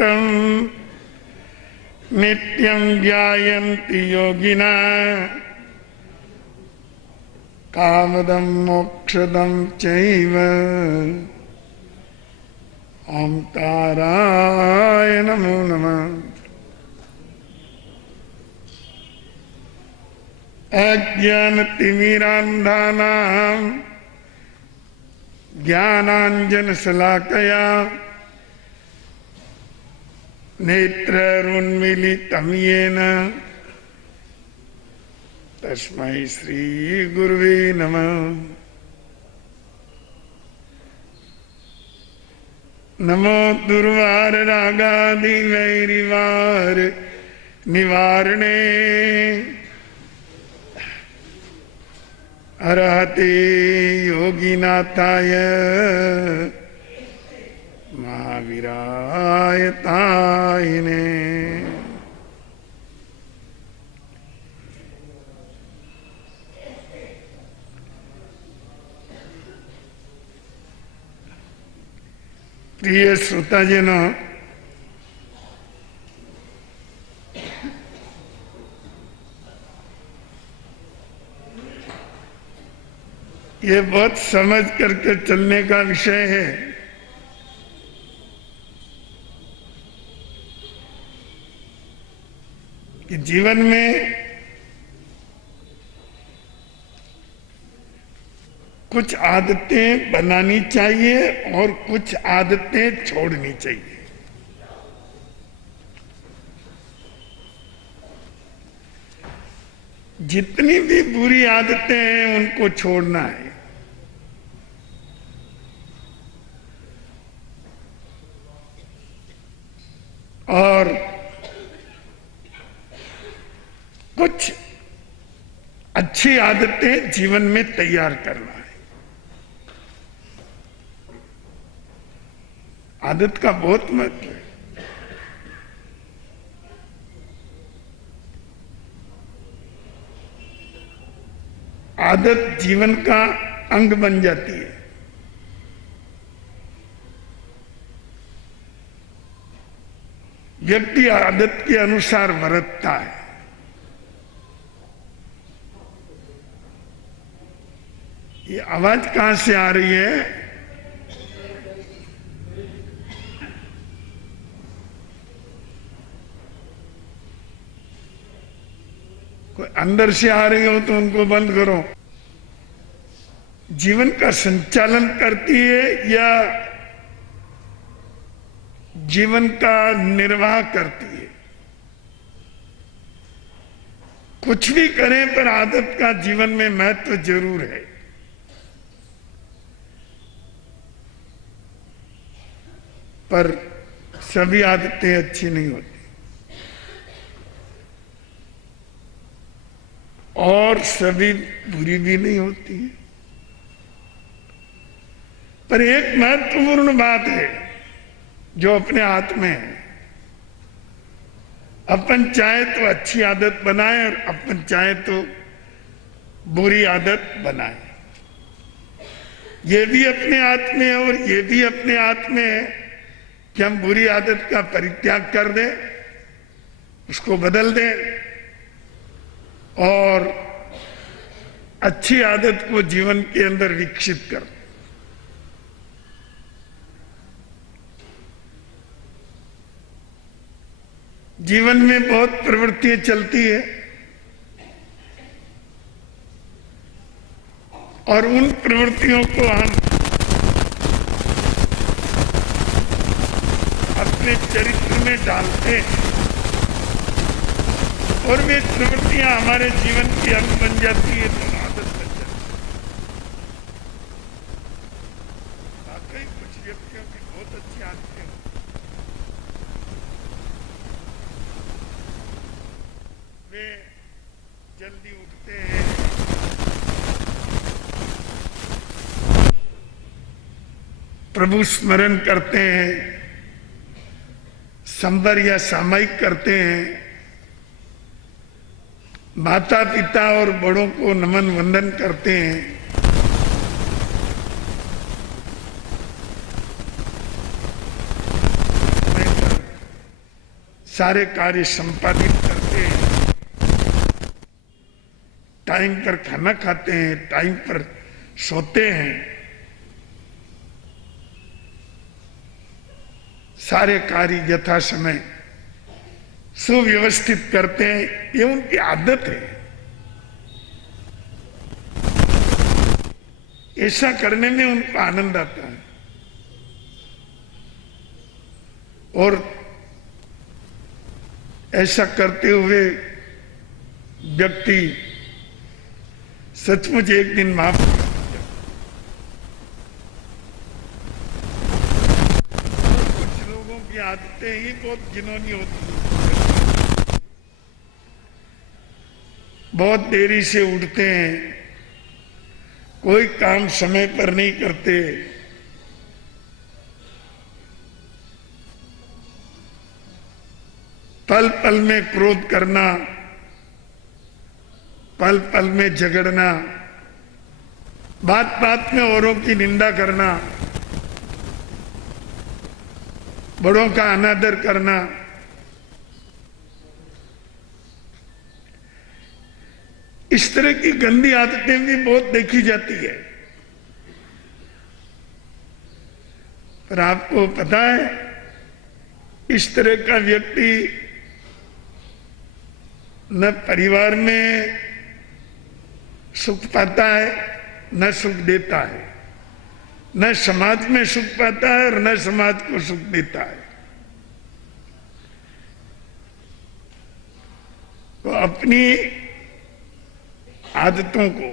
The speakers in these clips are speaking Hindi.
कृतं नित्यं ध्यायन्ति योगिनः कामदं मोक्षदं चैव ओंकाराय नमो नमः। अज्ञानतिमिरान्धानां ज्ञानाञ्जनशलाकया नेत्रैरुन्मीलितं येन तस्मै श्री गुरुवे नमः। नमो दुर्वार रागादि वैरिवार निवारणे अरहते योगिनाथाय महावीराय तायिने। प्रिय श्रोताजनों, ये बहुत समझ करके चलने का विषय है। कि जीवन में कुछ आदतें बनानी चाहिए और कुछ आदतें छोड़नी चाहिए। जितनी भी बुरी आदतें हैं उनको छोड़ना है। और कुछ अच्छी आदतें जीवन में तैयार करना है। आदत का बहुत महत्व है। आदत जीवन का अंग बन जाती है। व्यक्ति आदत के अनुसार बरतता है। ये आवाज कहां से आ रही है? कोई अंदर से आ रही हो तो उनको बंद करो। जीवन का संचालन करती है या जीवन का निर्वाह करती है? कुछ भी करें पर आदत का जीवन में महत्व जरूर है। पर सभी आदतें अच्छी नहीं होती और सभी बुरी भी नहीं होती है। पर एक महत्वपूर्ण बात है जो अपने हाथ में है। अपन चाहे तो अच्छी आदत बनाए और अपन चाहे तो बुरी आदत बनाए। ये भी अपने हाथ में है और ये भी अपने हाथ में है कि हम बुरी आदत का परित्याग कर दें, उसको बदल दें और अच्छी आदत को जीवन के अंदर विकसित कर दें। जीवन में बहुत प्रवृत्तियां चलती है और उन प्रवृत्तियों को हम अपने चरित्र में डालते हैं और वे प्रवृत्तियां हमारे जीवन की अंग बन जाती है तो आदत बन जाती है। वाकई कुछ व्यक्तियों की बहुत अच्छी आदतें होती हैं। वे जल्दी उठते हैं, प्रभु स्मरण करते हैं, संबर या सामायिक करते हैं, माता पिता और बड़ों को नमन वंदन करते हैं। सारे कार्य संपादित करते हैं, टाइम पर खाना खाते हैं, टाइम पर सोते हैं, सारे कार्य यथा समय सुव्यवस्थित करते हैं, ये उनकी आदत है। ऐसा करने में उनको आनंद आता है। और ऐसा करते हुए व्यक्ति सचमुच एक दिन माफ कर दिया। कुछ लोगों की आदतें ही बहुत घिनौनी होती हैं। बहुत देरी से उठते हैं, कोई काम समय पर नहीं करते, पल पल में क्रोध करना, पल पल में झगड़ना, बात बात में औरों की निंदा करना, बड़ों का अनादर करना, इस तरह की गंदी आदतें भी बहुत देखी जाती है। पर आपको पता है, इस तरह का व्यक्ति न परिवार में सुख पाता है, न सुख देता है, न समाज में सुख पाता है और न समाज को सुख देता है। तो अपनी आदतों को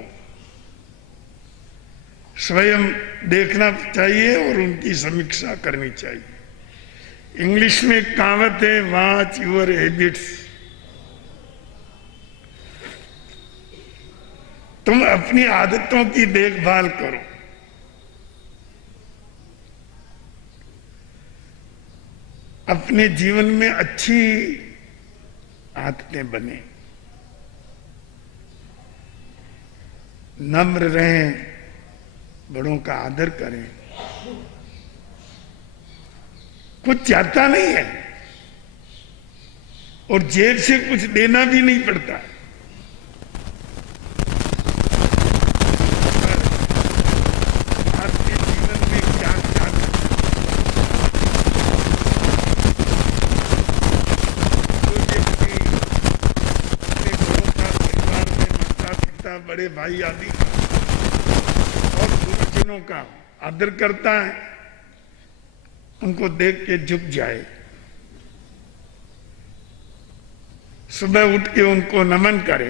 स्वयं देखना चाहिए और उनकी समीक्षा करनी चाहिए। इंग्लिश में एक कहावत है, वॉच योर हैबिट्स। तुम अपनी आदतों की देखभाल करो। अपने जीवन में अच्छी आदतें बने, नम्र रहें, बड़ों का आदर करें। कुछ चाहता नहीं है और जेब से कुछ देना भी नहीं पड़ता। आपके जीवन में क्या चाहते, जो व्यक्ति अपने बड़ों का, परिवार में माता पिता, बड़े भाई आदि और गुरुजनों का आदर करता है, उनको देख के झुक जाए, सुबह उठ के उनको नमन करे,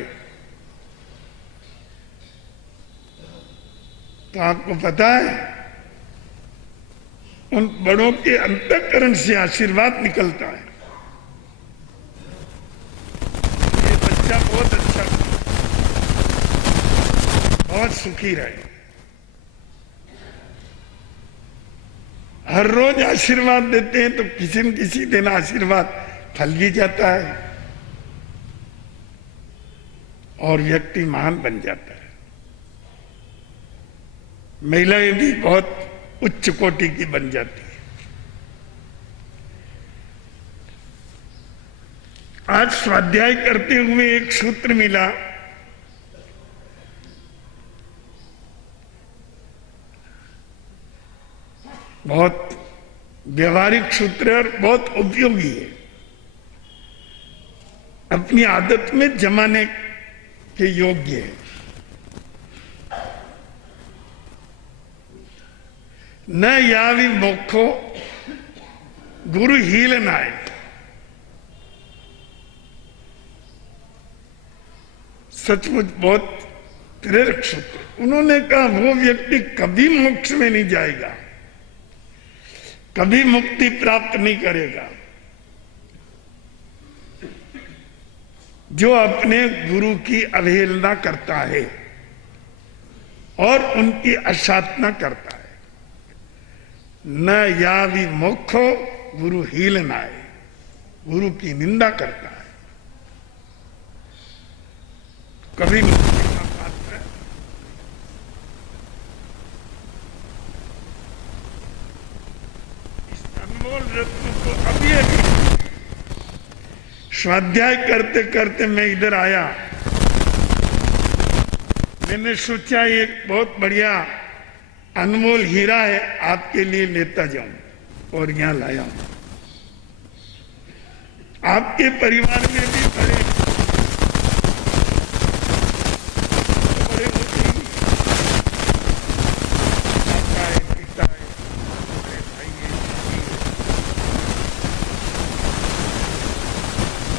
तो आपको पता है उन बड़ों के अंतःकरण से आशीर्वाद निकलता है। ये बच्चा बहुत अच्छा, बहुत सुखी रहे। हर रोज आशीर्वाद देते हैं तो किसी न किसी दिन आशीर्वाद फल भी जाता है और व्यक्ति महान बन जाता है। महिलाएं भी बहुत उच्च कोटि की बन जाती है। आज स्वाध्याय करते हुए एक सूत्र मिला, बहुत व्यवहारिक सूत्र और बहुत उपयोगी है, अपनी आदत में जमाने के योग्य है। न यावि मोक्षो गुरु हीलनाय। सचमुच बहुत प्रेरक सूत्र। उन्होंने कहा वो व्यक्ति कभी मोक्ष में नहीं जाएगा, कभी मुक्ति प्राप्त नहीं करेगा, जो अपने गुरु की अवहेलना करता है और उनकी असाधना करता है। न यावि मोक्षो गुरु हीलनाय, गुरु की निंदा करता है, कभी मुक्ति का पात्र इस अनमोल रत्न को अभी स्वाध्याय करते करते मैं इधर आया, मैंने सोचा एक बहुत बढ़िया अनमोल हीरा है, आपके लिए लेता जाऊं और यहां लाया हूं। आपके परिवार में भी बड़े बड़े होते ही माता है, पिता है, बड़े भाई है,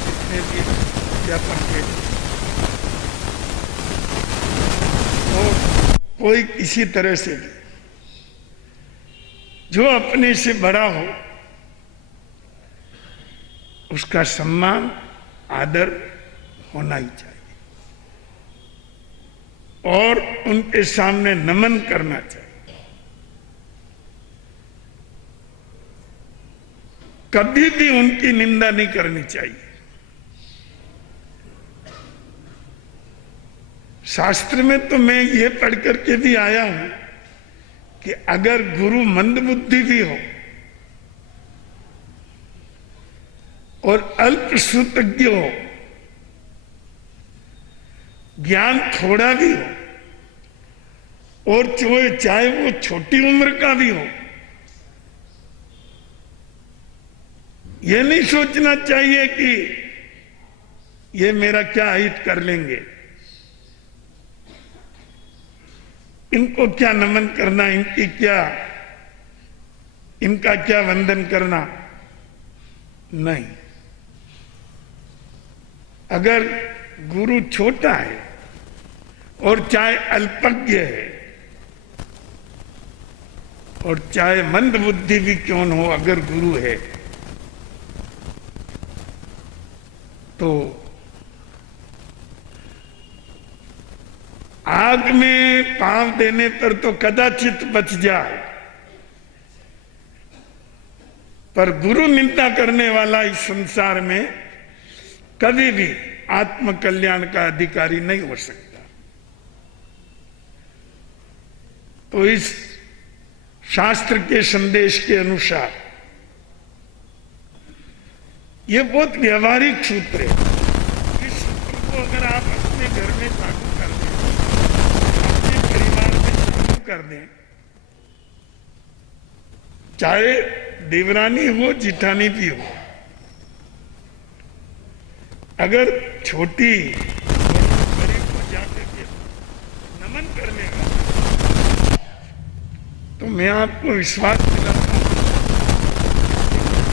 जितने भी अध्यापक है, और कोई किसी तरह से भी जो अपने से बड़ा हो उसका सम्मान आदर होना ही चाहिए और उनके सामने नमन करना चाहिए। कभी भी उनकी निंदा नहीं करनी चाहिए। शास्त्र में तो मैं ये पढ़ करके भी आया हूं कि अगर गुरु मंदबुद्धि भी हो और अल्प सुतज्ञ हो, ज्ञान थोड़ा भी हो, और चाहे वो छोटी उम्र का भी हो, ये नहीं सोचना चाहिए कि ये मेरा क्या हित कर लेंगे, इनको क्या नमन करना, इनका क्या वंदन करना। नहीं, अगर गुरु छोटा है और चाहे अल्पज्ञ है और चाहे मंद बुद्धि भी क्यों न हो, अगर गुरु है तो आग में पांव देने पर तो कदाचित बच जाए, पर गुरु निंदा करने वाला इस संसार में कभी भी आत्म कल्याण का अधिकारी नहीं हो सकता। तो इस शास्त्र के संदेश के अनुसार ये बहुत व्यवहारिक सूत्र है। इस सूत्र को अगर आप अपने घर में लागू कर दें, अपने परिवार में लागू कर दें, चाहे देवरानी हो जिठानी भी हो, अगर छोटी गरीब को जाकर के नमन करने का, तो मैं आपको विश्वास दिलाता हूं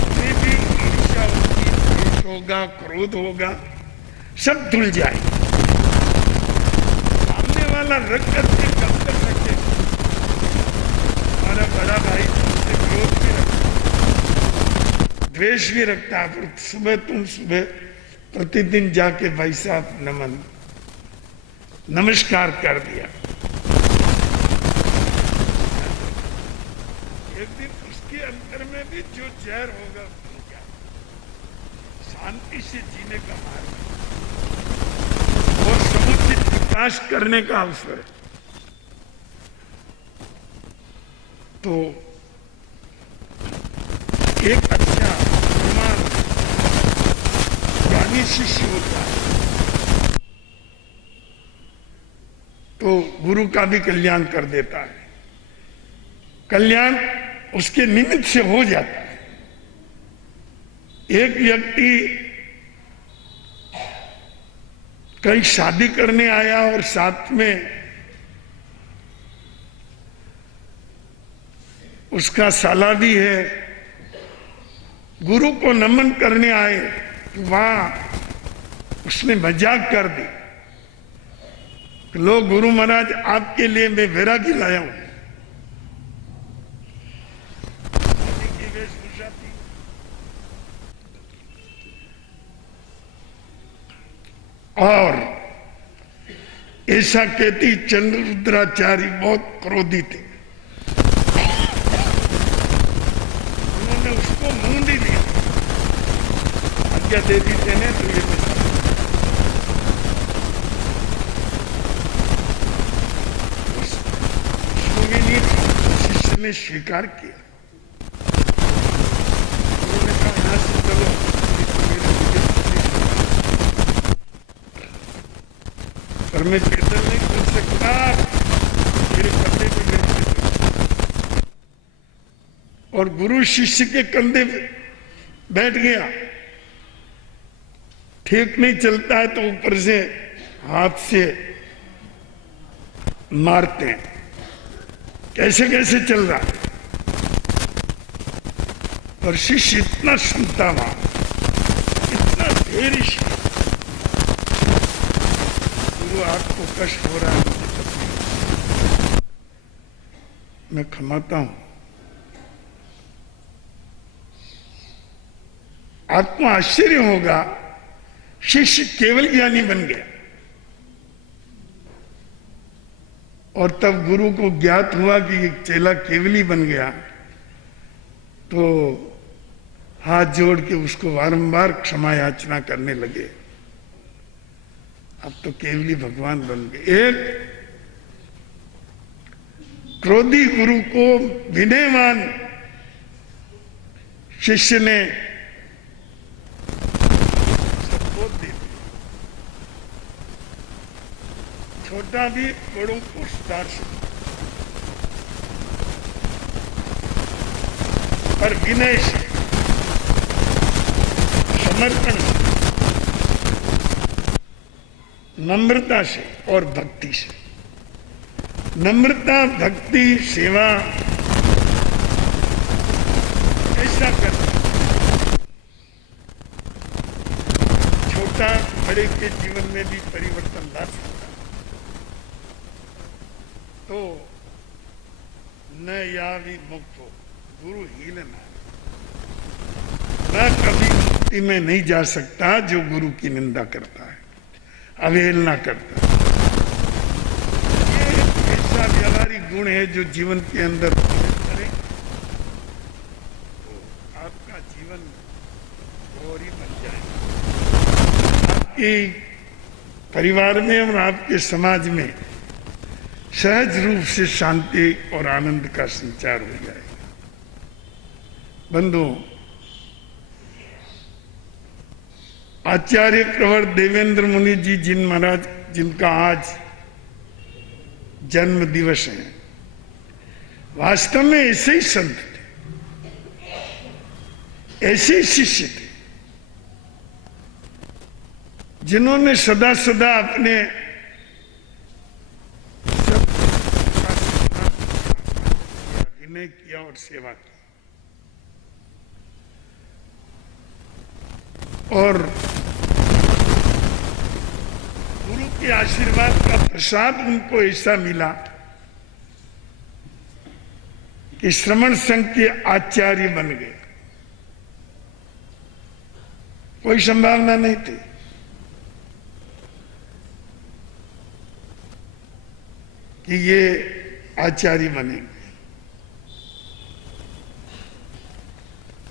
कि भी ईर्ष्या होगी, द्वेष होगा, क्रोध होगा, सब धुल जाए। सामने वाला रख करके कब तक रखे? हमारा बड़ा भाई तुमसे विरोध भी रखता, द्वेष भी रखता है, पर सुबह प्रतिदिन जाके भाई साहब नमस्कार कर दिया। एक दिन उसके अंतर में भी जो जहर होगा उसको क्या, शांति से जीने का मार्ग और समुचित विकास करने का अवसर है। तो एक अच्छा शिष्य होता है तो गुरु का भी कल्याण कर देता है, कल्याण उसके निमित्त से हो जाता है। एक व्यक्ति कहीं शादी करने आया और साथ में उसका साला भी है, गुरु को नमन करने आए, वहां उसने मजाक कर दी, लो गुरु महाराज आपके लिए मैं वैरागी लाया हूं। की वेशभूषा थी, और ऐसा कहती चंद्ररुद्राचार्य बहुत क्रोधी थे, उन्होंने उसको मुंह नहीं दिया, आज्ञा दे दी देने तो ये शिष्य ने स्वीकार किया। उन्होंने कहा यहां से चलो, मैं पैदल नहीं चल सकता, मेरे कंधे पे बैठ। और गुरु शिष्य के कंधे पे बैठ गया, ठीक नहीं चलता है तो ऊपर से हाथ से मारते हैं, कैसे कैसे चल रहा है। और शिष्य इतना क्षमतावान, इतना धैर्यशील, गुरु आपको कष्ट हो रहा है, मुझे तकलीफ, मैं क्षमाता हूं। आपको आश्चर्य होगा, शिष्य केवल ज्ञानी बन गया। और तब गुरु को ज्ञात हुआ कि एक चेला केवली बन गया, तो हाथ जोड़ के उसको बारंबार क्षमा याचना करने लगे। अब तो केवली भगवान बन गए। एक क्रोधी गुरु को विनयवान शिष्य ने सपोर्ट दे दिया। छोटा भी बड़ों को सुधार सकता, पर विनय से, समर्पण से, नम्रता से और भक्ति से। नम्रता, भक्ति, सेवा ऐसा करना छोटा बड़े के जीवन में भी परिवर्तन ला सकता है। तो न यावी मुक्त हो, गुरु हीलना, मैं कभी मुक्ति में नहीं जा सकता जो गुरु की निंदा करता है, अवहेलना करता है। ये ऐसा व्यवहारिक गुण है जो जीवन के अंदर करे तो आपका जीवन और ही बन जाएगा। आपके परिवार में और आपके समाज में सहज रूप से शांति और आनंद का संचार हो जाएगा। बंधुओं, आचार्य प्रवर देवेंद्र मुनि जी जिनका आज जन्म दिवस है, वास्तव में ऐसे ही संत थे, ऐसे ही शिष्य थे, जिन्होंने सदा सदा अपने विनय किया और सेवा की। और गुरु के आशीर्वाद का प्रसाद उनको ऐसा मिला कि श्रमण संघ के आचार्य बन गए। कोई संभावना नहीं थी। कि ये आचार्य बनेंगे।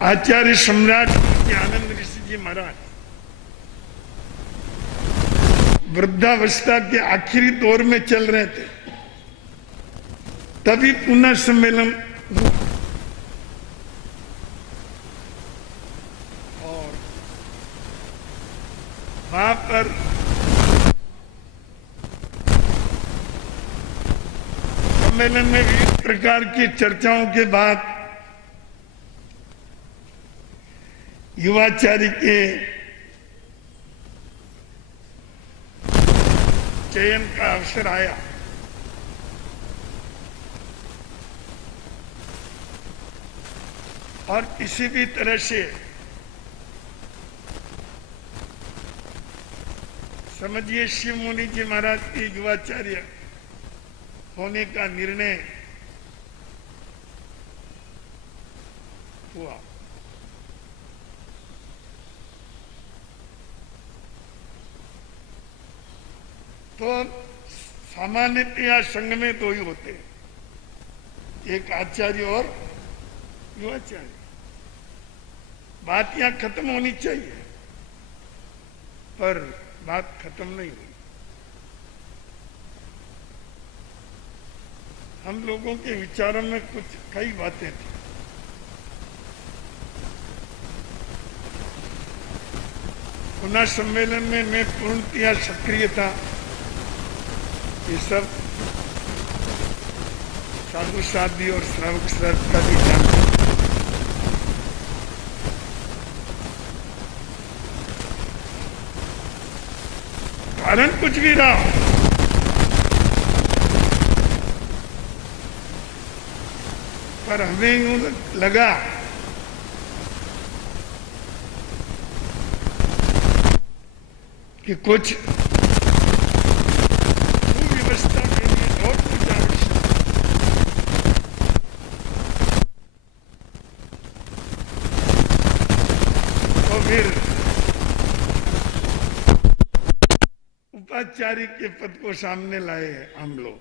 आचार्य सम्राट आनंद ऋषि जी महाराज वृद्धावस्था के आखिरी दौर में चल रहे थे, तभी पुनः सम्मेलन हुआ। और वहां पर सम्मेलन में विभिन्न प्रकार की चर्चाओं के बाद युवाचार्य के चयन का अवसर आया। और किसी भी तरह से समझिए शिव मुनि जी महाराज के युवाचार्य होने का निर्णय हुआ। तो सामान्यतया संघ में दो ही होते हैं, एक आचार्य और युवाचार्य। बात यहां खत्म होनी चाहिए, पर बात खत्म नहीं हुई। हम लोगों के विचारों में कुछ कई बातें थी। पुनः सम्मेलन में मैं पूर्णतया सक्रिय था। ये सब साधु साध्वी और श्रावक श्रावक का भी ध्यान रखना। कारण कुछ भी रहा, पर हमें यूं लगा कि कुछ सुव्यवस्था के लिए और कुछ आवश्यक। तो फिर उपाचार्य के पद को सामने लाए हैं हम लोग।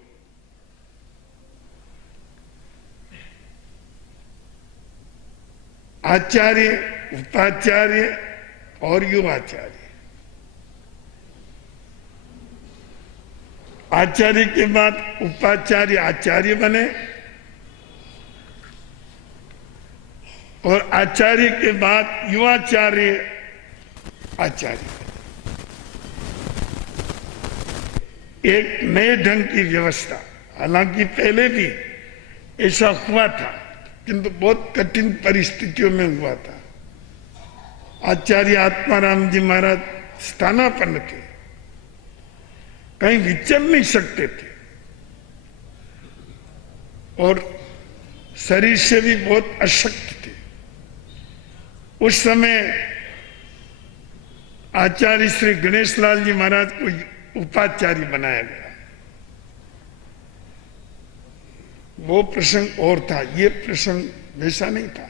आचार्य, उपाचार्य और युवाचार्य। आचार्य के बाद उपाचार्य आचार्य बने और आचार्य के बाद युवाचार्य आचार्य बने। एक नए ढंग की व्यवस्था। हालांकि पहले भी ऐसा हुआ था, किंतु बहुत कठिन परिस्थितियों में हुआ था। आचार्य आत्माराम जी महाराज स्थानापन्न थे, कहीं विचर नहीं सकते थे और शरीर से भी बहुत अशक्त थे। उस समय आचार्य श्री गणेश लाल जी महाराज को उपाचार्य बनाया गया। वो प्रसंग और था, ये प्रसंग वैसा नहीं था।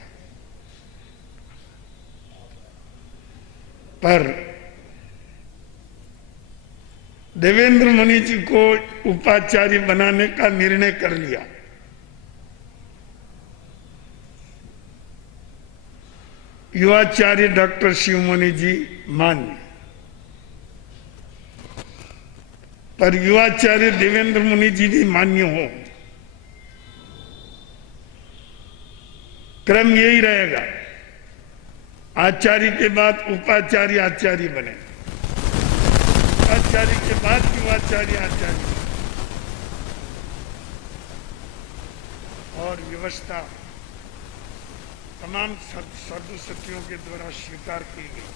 पर देवेंद्र मुनि जी को उपाचार्य बनाने का निर्णय कर लिया। युवाचार्य डॉक्टर शिव मुनि जी मान्य, पर युवाचार्य देवेंद्र मुनि जी भी मान्य हो। क्रम यही रहेगा, आचार्य के बाद उपाचार्य आचार्य बने, आचार्य के बाद युवाचार्य आचार्य, और व्यवस्था तमाम साधु सतियों के द्वारा स्वीकार की गई।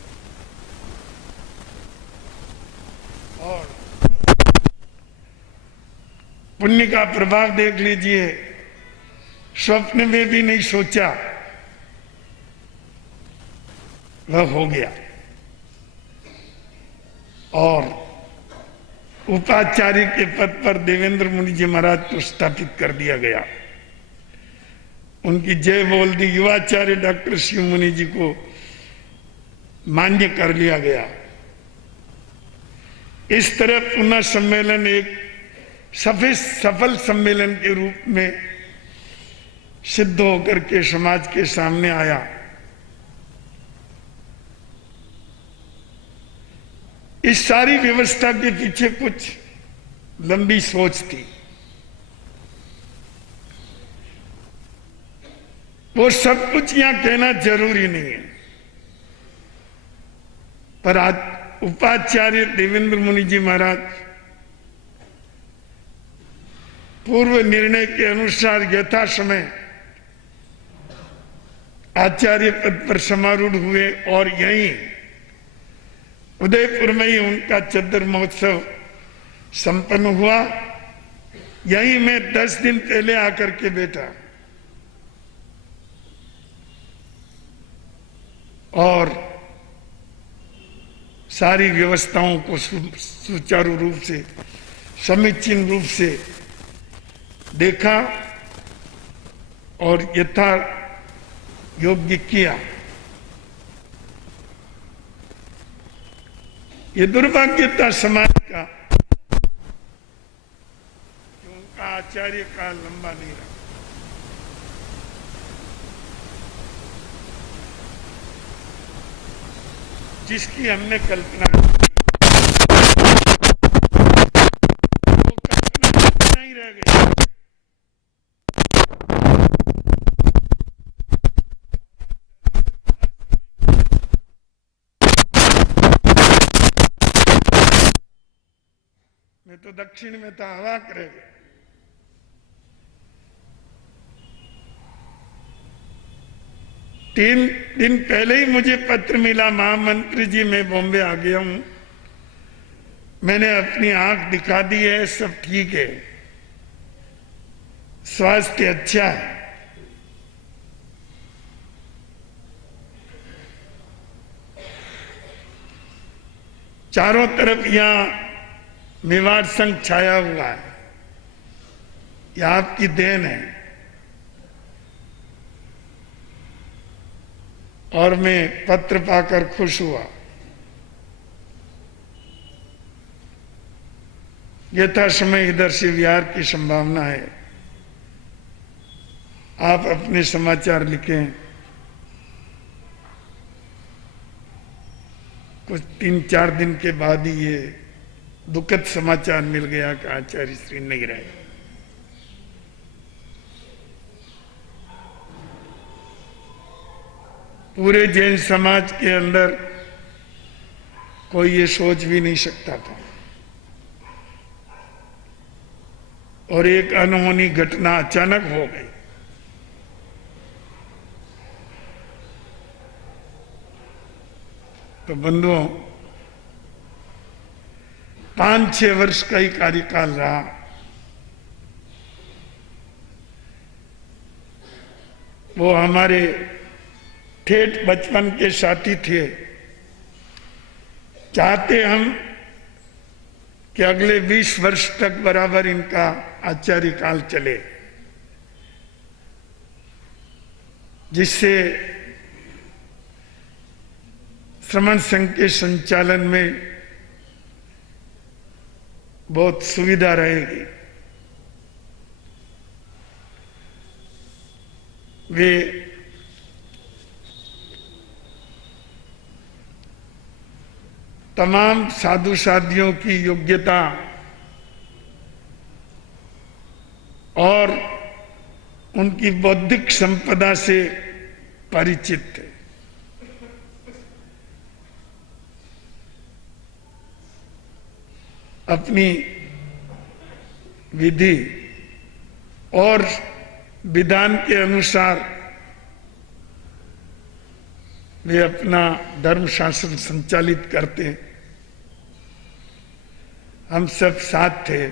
और पुण्य का प्रभाव देख लीजिए, स्वप्न में भी नहीं सोचा, वह हो गया। और उपाचार्य के पद पर देवेंद्र मुनि जी महाराज को स्थापित कर दिया गया। उनकी जय बोल दी। युवाचार्य डॉक्टर शिव मुनि जी को मान्य कर लिया गया। इस तरह पुनः सम्मेलन एक सफल सम्मेलन के रूप में सिद्ध होकर के समाज के सामने आया। इस सारी व्यवस्था के पीछे कुछ लंबी सोच थी। वो सब कुछ यहां कहना जरूरी नहीं है, पर आज उपाचार्य देवेंद्र मुनि जी महाराज पूर्व निर्णय के अनुसार यथा समय आचार्य पद पर समारूढ़ हुए और यहीं उदयपुर में ही उनका चद्दर महोत्सव संपन्न हुआ। यहीं मैं 10 दिन पहले आकर के बैठा और सारी व्यवस्थाओं को सुचारू रूप से, समीचीन रूप से देखा और यथा योग्य किया। ये दुर्भाग्य था समाज का कि उनका आचार्य काल लंबा नहीं रहा। जिसकी हमने कल्पना की, वो कल्पना नहीं रह गई। मैं मैं तो दक्षिण में था, हवा करेगा। तीन दिन पहले ही मुझे पत्र मिला, महामंत्री जी मैं बॉम्बे आ गया हूं, मैंने अपनी आंख दिखा दी है, सब ठीक है, स्वास्थ्य अच्छा है। चारों तरफ यहां मेवाड़ संघ छाया हुआ है, यह आपकी देन है। और मैं पत्र पाकर खुश हुआ। यथा समय इधर से विहार की संभावना है। आप अपने समाचार लिखें। कुछ 3-4 दिन के बाद ही ये दुखद समाचार मिल गया कि आचार्य श्री नहीं रहे। पूरे जैन समाज के अंदर कोई ये सोच भी नहीं सकता था, और एक अनहोनी घटना अचानक हो गई। तो बंधुओं, 5-6 वर्ष का ही कार्यकाल रहा। वो हमारे ठेठ बचपन के साथी थे। चाहते हम कि अगले 20 वर्ष तक बराबर इनका आचार्य काल चले, जिससे श्रमण संघ के संचालन में बहुत सुविधा रहेगी। वे तमाम साधु साधियों की योग्यता और उनकी बौद्धिक संपदा से परिचित थे। अपनी विधि और विधान के अनुसार वे अपना धर्म शास्त्र संचालित करते। हम सब साथ थे,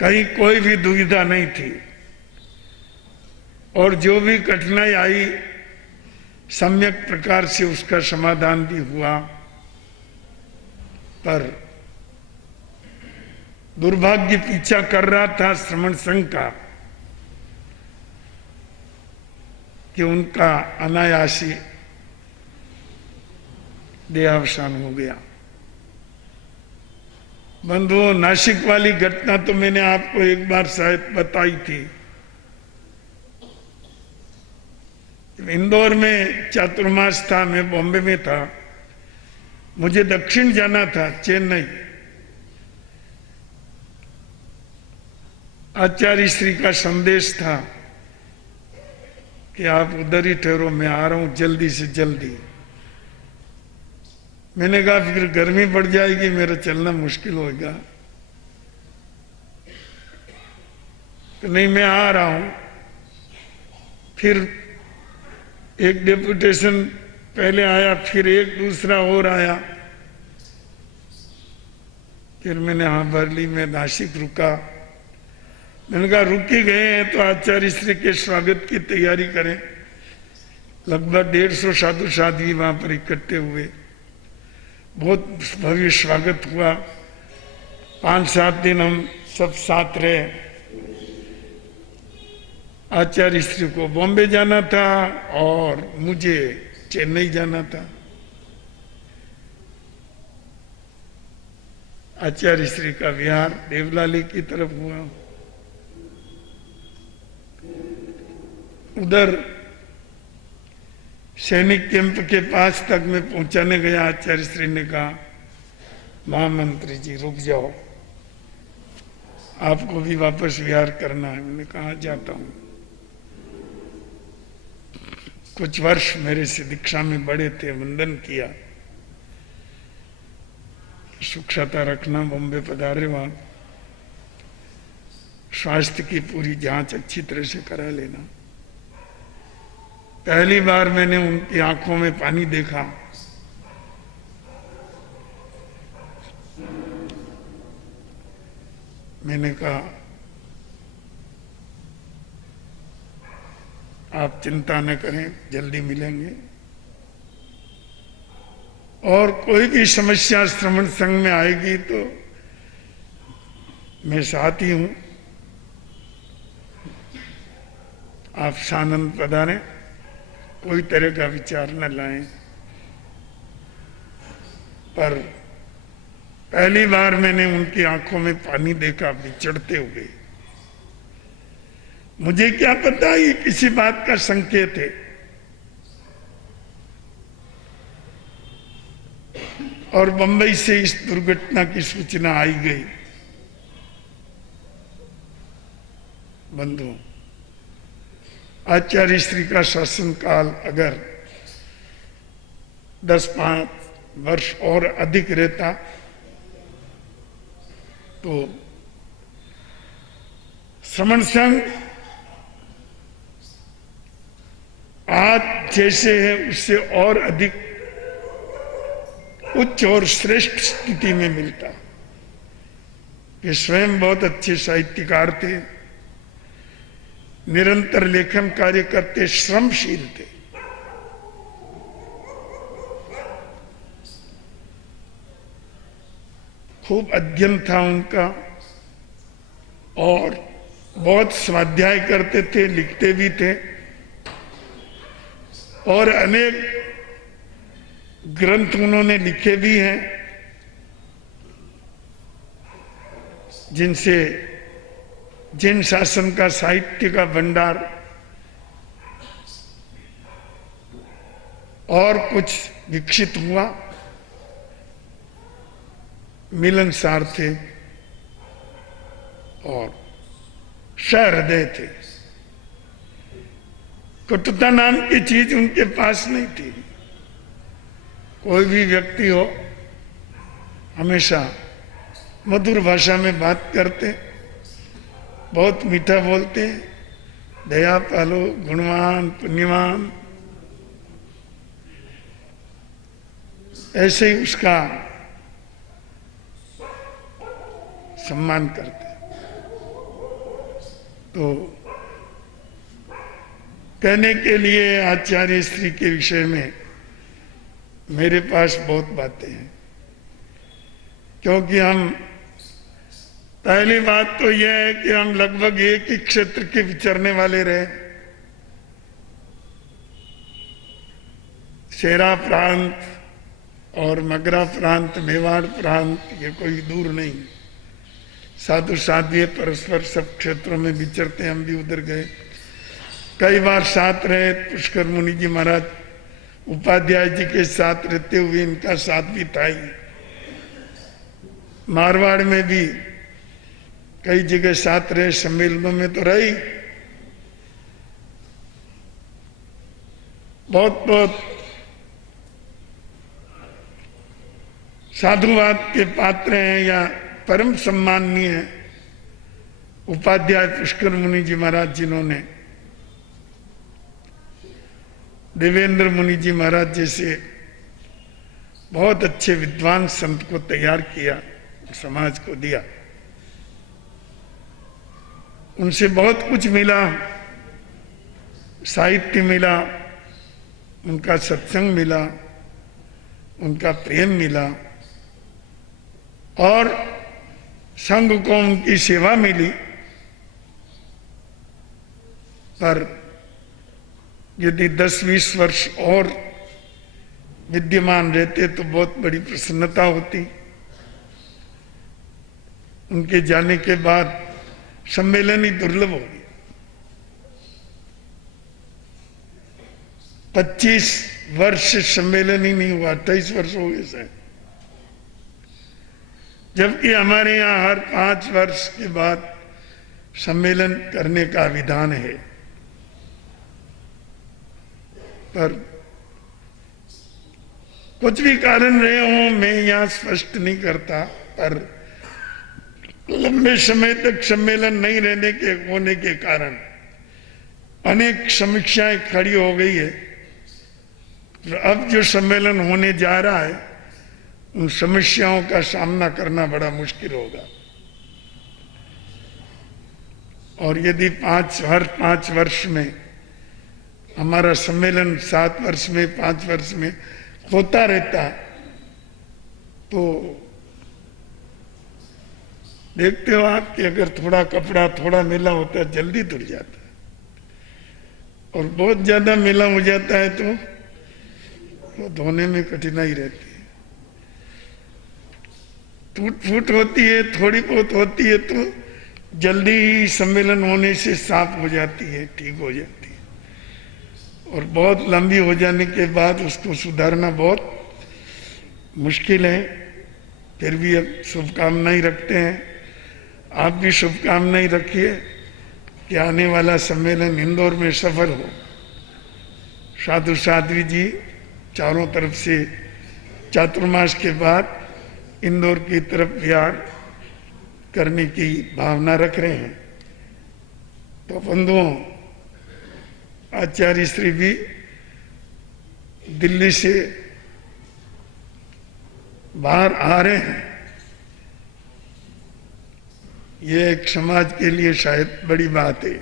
कहीं कोई भी दुविधा नहीं थी, और जो भी कठिनाई आई सम्यक प्रकार से उसका समाधान भी हुआ। पर दुर्भाग्य पीछा कर रहा था श्रमण संघ का कि उनका अनायासी देहावसान हो गया। बंधुओं, नासिक वाली घटना तो मैंने आपको एक बार शायद बताई थी। इंदौर में चातुर्मास था, मैं बॉम्बे में था, मुझे दक्षिण जाना था, चेन्नई। आचार्य श्री का संदेश था कि आप उधर ही ठहरो, मैं आ रहा हूं जल्दी से जल्दी। मैंने कहा फिर गर्मी बढ़ जाएगी, मेरा चलना मुश्किल होगा। तो नहीं, मैं आ रहा हूं। फिर एक डेपुटेशन पहले आया, फिर एक दूसरा और आया। फिर मैंने वर्ली में नासिक रुका। मैंने कहा रुक ही गए हैं तो आचार्य श्री के स्वागत की तैयारी करें। लगभग 150 साधु साध्वी वहां पर इकट्ठे हुए। बहुत भव्य स्वागत हुआ। 5-7 दिन हम सब साथ रहे। आचार्य श्री को बॉम्बे जाना था और मुझे चेन्नई जाना था। आचार्य श्री का विहार देवलाली की तरफ हुआ। उधर सैनिक कैंप के पास तक मैं पहुंचाने गया। आचार्य श्री ने कहा महामंत्री जी रुक जाओ, आपको भी वापस विहार करना है। मैंने कहा जाता हूं। कुछ वर्ष मेरे से दीक्षा में बड़े थे, वंदन किया। सुक्षता रखना, बॉम्बे पधारे, वहां स्वास्थ्य की पूरी जांच अच्छी तरह से करा लेना। पहली बार मैंने उनकी आंखों में पानी देखा। मैंने कहा आप चिंता न करें, जल्दी मिलेंगे, और कोई भी समस्या श्रवण संघ में आएगी तो मैं साथ ही हूं। आप सानंद पधारें, कोई तरह का विचार न लाएं। पर पहली बार मैंने उनकी आंखों में पानी देखा बिछड़ते हुए। मुझे क्या पता ये किसी बात का संकेत है, और बंबई से इस दुर्घटना की सूचना आई गई। बंधुओं, आचार्य श्री का शासनकाल अगर 10-5 वर्ष और अधिक रहता तो श्रमण संघ आज जैसे है उससे और अधिक उच्च और श्रेष्ठ स्थिति में मिलता। वे स्वयं बहुत अच्छे साहित्यकार थे, निरंतर लेखन कार्य करते, श्रमशील थे। खूब अध्ययन था उनका, और बहुत स्वाध्याय करते थे, लिखते भी थे, और अनेक ग्रंथ उन्होंने लिखे भी हैं, जिनसे जैन शासन का साहित्य का भंडार और कुछ विकसित हुआ। मिलनसार थे और सहृदय थे। कटुता नाम की चीज उनके पास नहीं थी। कोई भी व्यक्ति हो, हमेशा मधुर भाषा में बात करते, बहुत मीठा बोलते, दया पालो, गुणवान, पुण्यवान, ऐसे ही उसका सम्मान करते। तो कहने के लिए आचार्य श्री के विषय में मेरे पास बहुत बातें हैं, क्योंकि हम, पहली बात तो यह है कि हम लगभग एक ही क्षेत्र के विचरने वाले रहे। शेरा प्रांत और मगरा प्रांत, मेवाड़ प्रांत, ये कोई दूर नहीं। साधु साध्वी परस्पर सब क्षेत्रों में विचरते, हम भी उधर गए, कई बार साथ रहे। पुष्कर मुनि जी महाराज उपाध्याय जी के साथ रहते हुए इनका साथ भी था ही। मारवाड़ में भी कई जगह साथ रहे, सम्मेलनों में तो रही। बहुत बहुत साधुवाद के पात्र हैं या परम सम्माननीय है उपाध्याय पुष्कर मुनि जी महाराज, जिन्होंने देवेंद्र मुनि जी महाराज जैसे बहुत अच्छे विद्वान संत को तैयार किया, समाज को दिया। उनसे बहुत कुछ मिला, साहित्य मिला, उनका सत्संग मिला, उनका प्रेम मिला, और संघ को उनकी सेवा मिली। पर यदि 10-20 वर्ष और विद्यमान रहते तो बहुत बड़ी प्रसन्नता होती। उनके जाने के बाद सम्मेलन ही दुर्लभ हो गया। 25 वर्ष सम्मेलन ही नहीं हुआ, 28 वर्ष हो गए शायद। जबकि हमारे यहाँ हर 5 वर्ष के बाद सम्मेलन करने का विधान है। पर कुछ भी कारण रहे हो, मैं यहाँ स्पष्ट नहीं करता, पर लंबे समय तक सम्मेलन नहीं रहने के होने के कारण अनेक समीक्षाएं खड़ी हो गई है। अब जो सम्मेलन होने जा रहा है, उन समस्याओं का सामना करना बड़ा मुश्किल होगा। और यदि हर 5 वर्ष में हमारा सम्मेलन 7 वर्ष में, 5 वर्ष में होता रहता, तो देखते हो आप कि अगर थोड़ा कपड़ा, थोड़ा मेला होता है, जल्दी धुल जाता है, और बहुत ज्यादा मेला हो जाता है तो धोने में कठिनाई रहती है। टूट फूट होती है, थोड़ी बहुत होती है, तो जल्दी ही सम्मेलन होने से साफ हो जाती है, ठीक हो जाती है। और बहुत लंबी हो जाने के बाद उसको सुधारना बहुत मुश्किल है। फिर भी अब शुभकामनाएं रखते हैं, आप भी शुभकामनाएं रखिए कि आने वाला सम्मेलन इंदौर में सफल हो। साधु साध्वी जी चारों तरफ से चातुर्मास के बाद इंदौर की तरफ बिहार करने की भावना रख रहे हैं। तो बंधुओं, आचार्य श्री भी दिल्ली से बाहर आ रहे हैं। ये एक समाज के लिए शायद बड़ी बात है,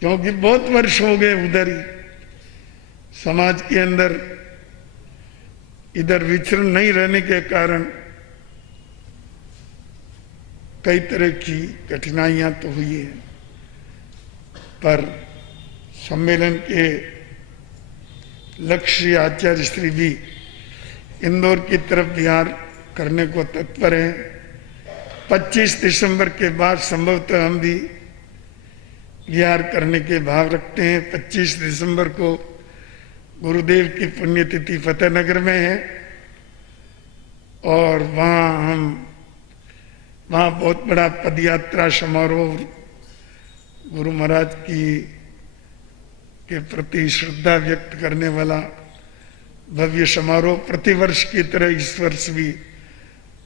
क्योंकि बहुत वर्ष हो गए उधर ही समाज के अंदर इधर विचरण नहीं रहने के कारण कई तरह की कठिनाइयां तो हुई है, पर सम्मेलन के लक्ष्य आचार्य श्री भी इंदौर की तरफ बिहार करने को तत्पर हैं। 25 दिसंबर के बाद संभवतः हम भी बिहार करने के भाव रखते हैं। 25 दिसंबर को गुरुदेव की पुण्यतिथि फतेहनगर में है, और वहाँ बहुत बड़ा पदयात्रा समारोह, गुरु महाराज के प्रति श्रद्धा व्यक्त करने वाला भव्य समारोह प्रतिवर्ष की तरह इस वर्ष भी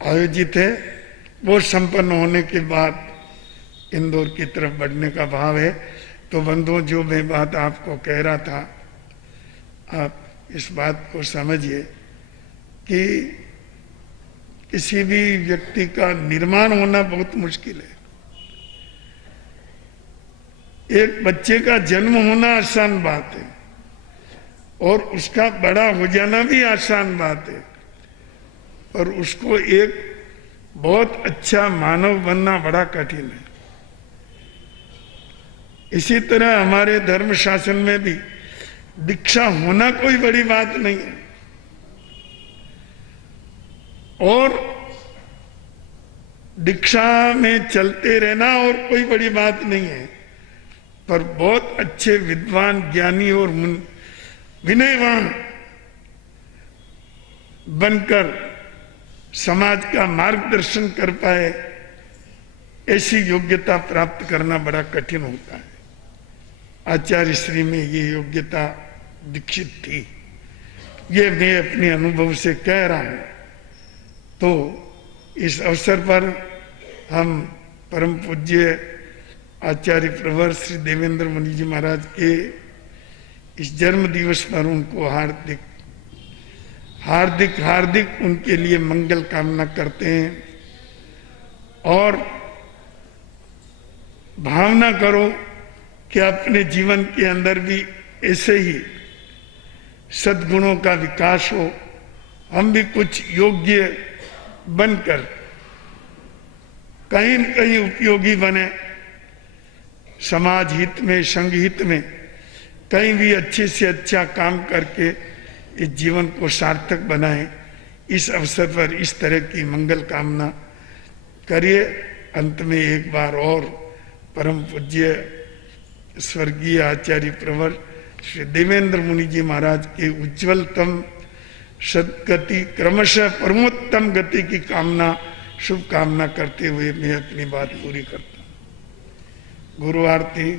आयोजित है। वो संपन्न होने के बाद इंदौर की तरफ बढ़ने का भाव है। तो बंधुओं, जो मैं बात आपको कह रहा था, आप इस बात को समझिए कि किसी भी व्यक्ति का निर्माण होना बहुत मुश्किल है। एक बच्चे का जन्म होना आसान बात है, और उसका बड़ा हो जाना भी आसान बात है, और उसको एक बहुत अच्छा मानव बनना बड़ा कठिन है। इसी तरह हमारे धर्म शासन में भी दीक्षा होना कोई बड़ी बात नहीं है, और दीक्षा में चलते रहना और कोई बड़ी बात नहीं है, पर बहुत अच्छे विद्वान, ज्ञानी और विनयवान बनकर समाज का मार्गदर्शन कर पाए, ऐसी योग्यता प्राप्त करना बड़ा कठिन होता है। आचार्य श्री में ये योग्यता दीक्षित थी, ये मैं अपने अनुभव से कह रहा हूं। तो इस अवसर पर हम परम पूज्य आचार्य प्रवर श्री देवेंद्र मुनि जी महाराज के इस जन्म दिवस पर उनको हार्दिक उनके लिए मंगल कामना करते हैं, और भावना करो कि अपने जीवन के अंदर भी ऐसे ही सद्गुणों का विकास हो, हम भी कुछ योग्य बनकर कहीं न कहीं उपयोगी बने, समाज हित में, संघ हित में कहीं भी अच्छे से अच्छा काम करके इस जीवन को सार्थक बनाएं। इस अवसर पर इस तरह की मंगल कामना करिए। अंत में एक बार और परम पूज्य स्वर्गीय आचार्य प्रवर श्री देवेंद्र मुनि जी महाराज के उज्ज्वलतम सद्गति, क्रमशः परमोत्तम गति की कामना, शुभकामना करते हुए मैं अपनी बात पूरी करता हूँ। गुरु आरती।